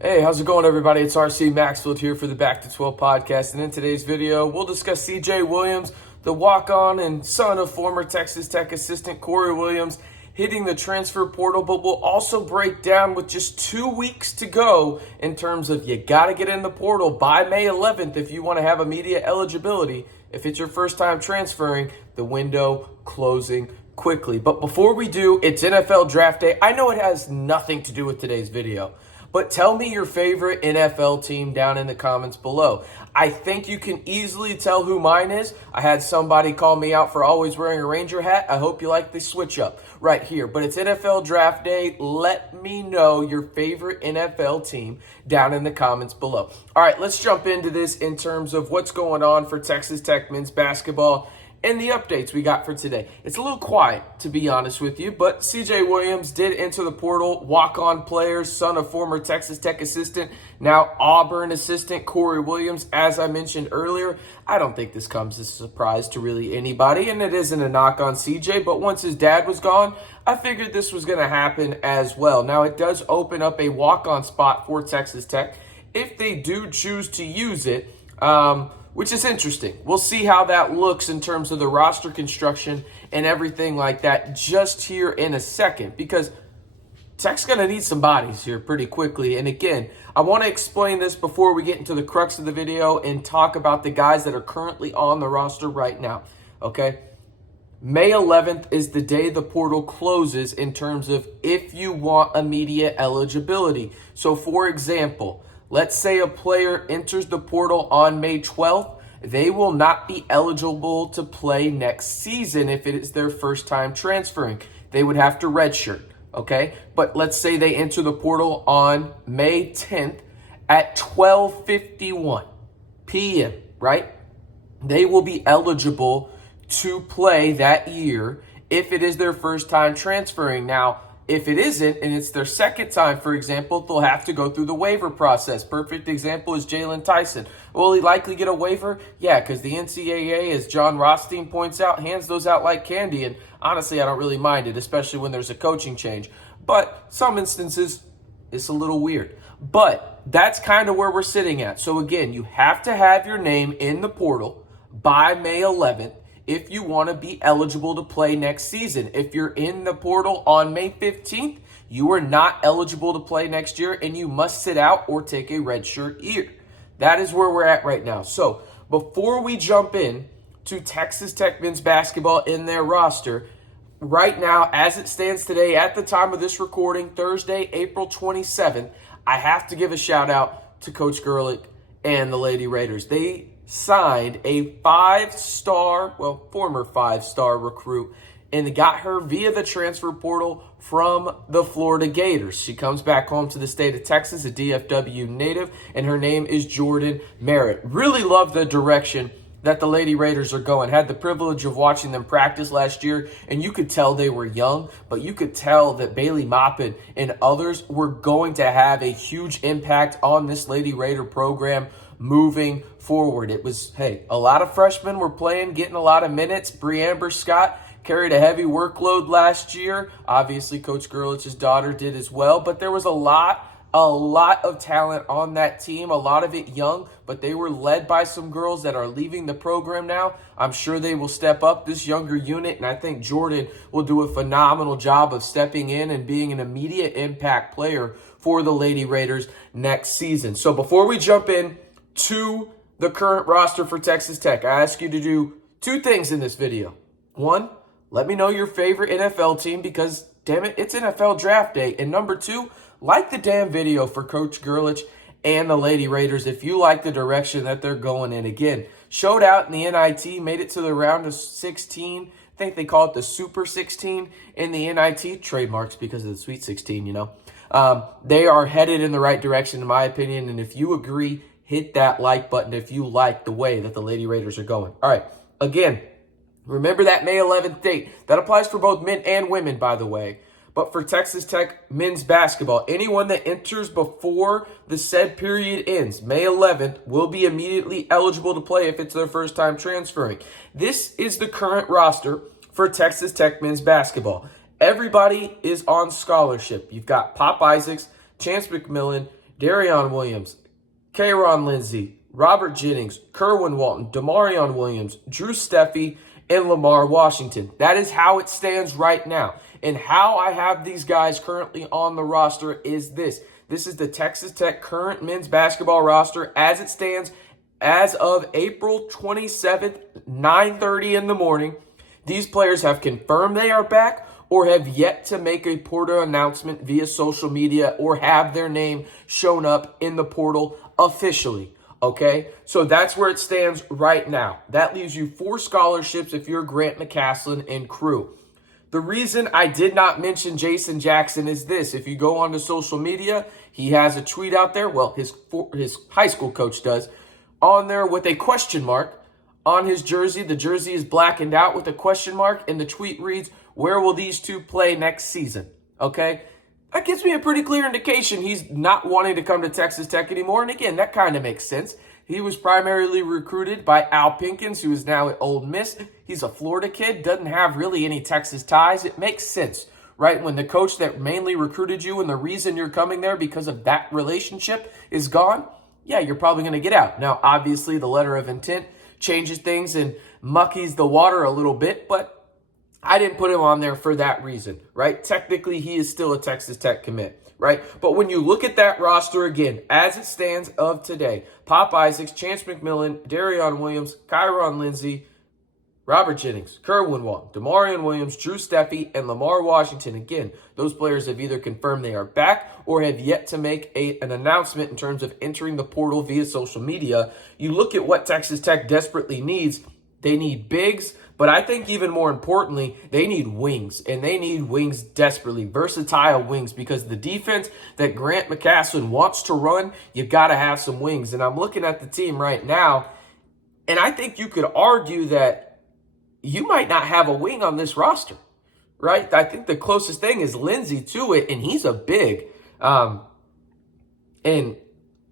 Hey, how's it going, everybody? It's RC Maxfield here for the Back to 12 podcast, and in today's video, we'll discuss C.J. Williams, the walk-on and son of former Texas Tech assistant Corey Williams, hitting the transfer portal, but we'll also break down with just 2 weeks to go in terms of you got to get in the portal by May 11th if you want to have immediate eligibility. If it's your first time transferring, the window closing quickly. But before we do, it's NFL Draft Day. I know it has nothing to do with today's video, but tell me your favorite NFL team down in the comments below. I think you can easily tell who mine is. I had somebody call me out for always wearing a Ranger hat. I hope you like the switch up right here. But it's NFL Draft Day. Let me know your favorite NFL team down in the comments below. All right, let's jump into this in terms of what's going on for Texas Tech men's basketball and the updates we got for today. It's a little quiet, to be honest with you, but C.J. Williams did enter the portal. Walk-on player, son of former Texas Tech assistant, now Auburn assistant Corey Williams. As I mentioned earlier, I don't think this comes as a surprise to really anybody, and it isn't a knock on C.J., but once his dad was gone, I figured this was going to happen as well. Now, it does open up a walk-on spot for Texas Tech if they do choose to use it, which is interesting. We'll see how that looks in terms of the roster construction and everything like that just here in a second, because Tech's going to need some bodies here pretty quickly. And again, I want to explain this before we get into the crux of the video and talk about the guys that are currently on the roster right now, okay? May 11th is the day the portal closes in terms of if you want immediate eligibility. So, for example, let's say a player enters the portal on May 12th. They will not be eligible to play next season if it is their first time transferring. They would have to redshirt, okay? But let's say they enter the portal on May 10th at 12:51 p.m., right? They will be eligible to play that year if it is their first time transferring. Now, if it isn't, and it's their second time, for example, they'll have to go through the waiver process. Perfect example is Jalen Tyson. Will he likely get a waiver? Yeah, because the NCAA, as John Rothstein points out, hands those out like candy. And honestly, I don't really mind it, especially when there's a coaching change. But some instances, it's a little weird. But that's kind of where we're sitting at. So again, you have to have your name in the portal by May 11th. If you want to be eligible to play next season. If you're in the portal on May 15th, you are not eligible to play next year, and you must sit out or take a redshirt year. That is where we're at right now. So before we jump in to Texas Tech men's basketball in their roster, right now, as it stands today, at the time of this recording, Thursday, April 27th, I have to give a shout out to Coach Gerlich and the Lady Raiders. They signed a former five-star recruit, and got her via the transfer portal from the Florida Gators. She comes back home to the state of Texas, a DFW native, and her name is Jordyn Merrit. Really love the direction that the Lady Raiders are going. Had the privilege of watching them practice last year, and you could tell they were young, but you could tell that Bailey Maupin and others were going to have a huge impact on this Lady Raider program moving forward. It was, a lot of freshmen were playing, getting a lot of minutes. Breamber Scott carried a heavy workload last year. Obviously, Coach Gerlich's daughter did as well, but there was a lot of talent on that team, a lot of it young, but they were led by some girls that are leaving the program now. I'm sure they will step up this younger unit, and I think Jordyn will do a phenomenal job of stepping in and being an immediate impact player for the Lady Raiders next season. So before we jump in to the current roster for Texas Tech, I ask you to do two things in this video. One, let me know your favorite NFL team because, damn it, it's NFL Draft Day. And number two, like the damn video for Coach Gerlich and the Lady Raiders if you like the direction that they're going in. Again, showed out in the NIT, made it to the round of 16. I think they call it the Super 16 in the NIT, trademarks because of the Sweet 16, you know. They are headed in the right direction, in my opinion, and if you agree, hit that like button if you like the way that the Lady Raiders are going. All right, again, remember that May 11th date. That applies for both men and women, by the way. But for Texas Tech men's basketball, anyone that enters before the said period ends, May 11th, will be immediately eligible to play if it's their first time transferring. This is the current roster for Texas Tech men's basketball. Everybody is on scholarship. You've got Pop Isaacs, Chance McMillan, Darion Williams, Kayron Lindsey, Robert Jennings, Kerwin Walton, Demarion Williams, Drew Steffi, and Lamar Washington. That is how it stands right now. And how I have these guys currently on the roster is this. This is the Texas Tech current men's basketball roster as it stands as of April 27th, 9:30 in the morning. These players have confirmed they are back or have yet to make a portal announcement via social media or have their name shown up in the portal officially. Okay, so that's where it stands right now. That leaves you 4 scholarships if you're Grant McCaslin and crew. The reason I did not mention Jason Jackson is this. If you go onto social media, he has a tweet out there. Well, his high school coach does. On there with a question mark on his jersey. The jersey is blackened out with a question mark. And the tweet reads, "Where will these two play next season?" Okay? That gives me a pretty clear indication he's not wanting to come to Texas Tech anymore. And again, that kind of makes sense. He was primarily recruited by Al Pinkins, who is now at Ole Miss. He's a Florida kid, doesn't have really any Texas ties. It makes sense, right? When the coach that mainly recruited you and the reason you're coming there because of that relationship is gone, yeah, you're probably going to get out. Now, obviously, the letter of intent changes things and muckies the water a little bit, but I didn't put him on there for that reason, right? Technically, he is still a Texas Tech commit, right? But when you look at that roster again, as it stands of today, Pop Isaacs, Chance McMillan, Darion Williams, Kayron Lindsey, Robert Jennings, Kerwin Walton, Demarion Williams, Drew Steffi, and Lamar Washington. Again, those players have either confirmed they are back or have yet to make an announcement in terms of entering the portal via social media. You look at what Texas Tech desperately needs. They need bigs, but I think even more importantly, they need wings, and they need wings desperately, versatile wings, because the defense that Grant McCaslin wants to run, you got to have some wings. And I'm looking at the team right now, and I think you could argue that you might not have a wing on this roster, right? I think the closest thing is Lindsey to it, and he's a big. And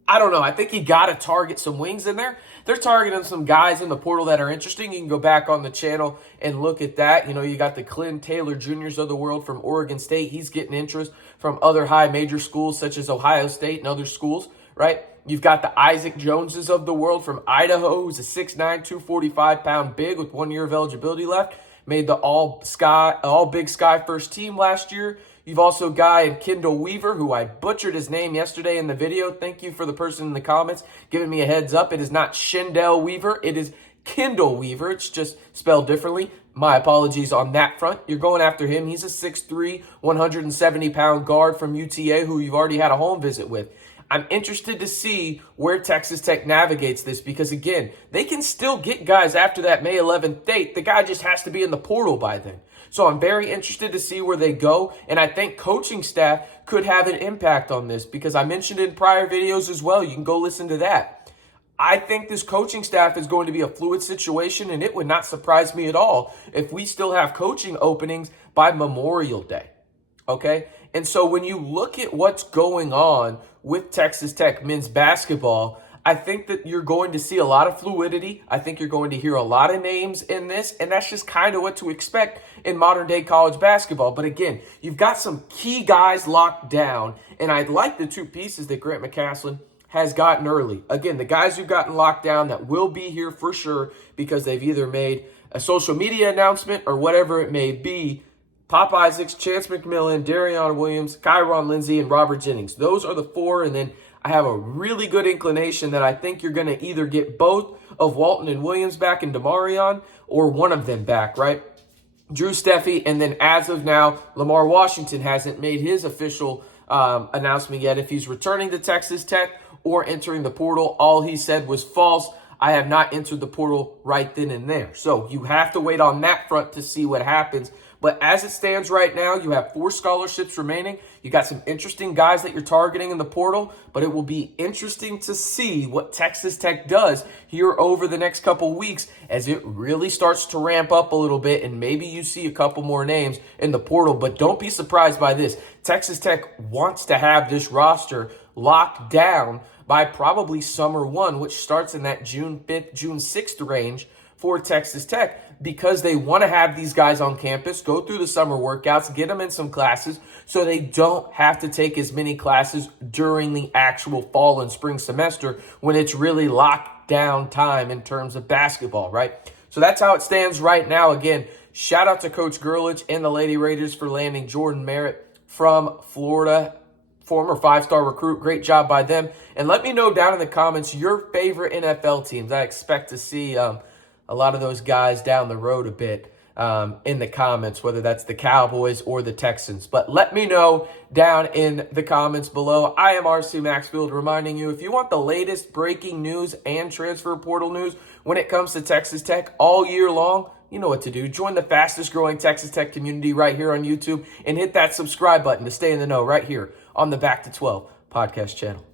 I don't know. I think you got to target some wings in there. They're targeting some guys in the portal that are interesting. You can go back on the channel and look at that. You know, you got the Clint Taylor Jr.'s of the world from Oregon State. He's getting interest from other high major schools such as Ohio State and other schools, right? You've got the Isaac Joneses of the world from Idaho, who's a 6'9", 245-pound big with 1 year of eligibility left. Made the all Big Sky first team last year. You've also got Kendall Weaver, who I butchered his name yesterday in the video. Thank you for the person in the comments giving me a heads up. It is not Shendell Weaver. It is Kendall Weaver. It's just spelled differently. My apologies on that front. You're going after him. He's a 6'3", 170-pound guard from UTA who you've already had a home visit with. I'm interested to see where Texas Tech navigates this because, again, they can still get guys after that May 11th date. The guy just has to be in the portal by then. So I'm very interested to see where they go, and I think coaching staff could have an impact on this because I mentioned it in prior videos as well. You can go listen to that. I think this coaching staff is going to be a fluid situation, and it would not surprise me at all if we still have coaching openings by Memorial Day. Okay? And so when you look at what's going on with Texas Tech men's basketball, I think that you're going to see a lot of fluidity. I think you're going to hear a lot of names in this, and that's just kind of what to expect in modern-day college basketball. But again, you've got some key guys locked down, and I like the two pieces that Grant McCaslin has gotten early. Again, the guys who've gotten locked down that will be here for sure because they've either made a social media announcement or whatever it may be. Pop Isaacs, Chance McMillan, Darion Williams, Kayron Lindsey, and Robert Jennings. Those are the 4, and then I have a really good inclination that I think you're going to either get both of Walton and Williams back in Demarion or one of them back, right? Drew Steffi, and then as of now, Lamar Washington hasn't made his official announcement yet if he's returning to Texas Tech or entering the portal. All he said was false. I have not entered the portal right then and there. So you have to wait on that front to see what happens. But as it stands right now, you have 4 scholarships remaining. You got some interesting guys that you're targeting in the portal, but it will be interesting to see what Texas Tech does here over the next couple weeks as it really starts to ramp up a little bit, and maybe you see a couple more names in the portal. But don't be surprised by this. Texas Tech wants to have this roster locked down by probably summer 1, which starts in that June 5th, June 6th range, for Texas Tech because they want to have these guys on campus, go through the summer workouts, get them in some classes so they don't have to take as many classes during the actual fall and spring semester when it's really locked down time in terms of basketball, right? So that's how it stands right now. Again, shout out to Coach Gerlich and the Lady Raiders for landing Jordyn Merrit from Florida, former 5-star recruit. Great job by them. And let me know down in the comments your favorite NFL teams. I expect to see a lot of those guys down the road a bit in the comments, whether that's the Cowboys or the Texans. But let me know down in the comments below. I am RC Maxfield reminding you, if you want the latest breaking news and transfer portal news when it comes to Texas Tech all year long, you know what to do. Join the fastest growing Texas Tech community right here on YouTube and hit that subscribe button to stay in the know right here on the Back to 12 podcast channel.